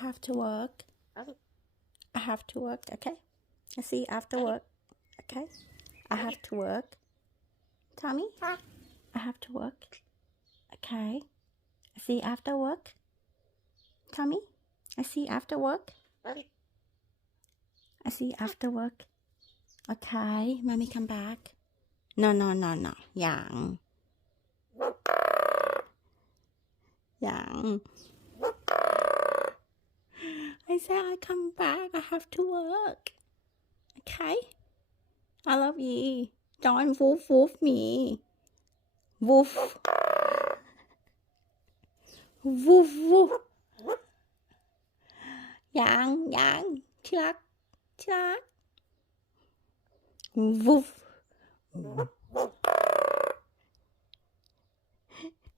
have to work. I have to work, okay? I see you after work, okay? I have to work. Thommi, I have to work, okay? I see you after work. Thommi, I see you after work. I see you after work. Okay, mommy come back. No. Yang. I said I come back. I have to work. Okay? I love you. Don't woof me. Woof. Woof. Yang. Chillax. Woof.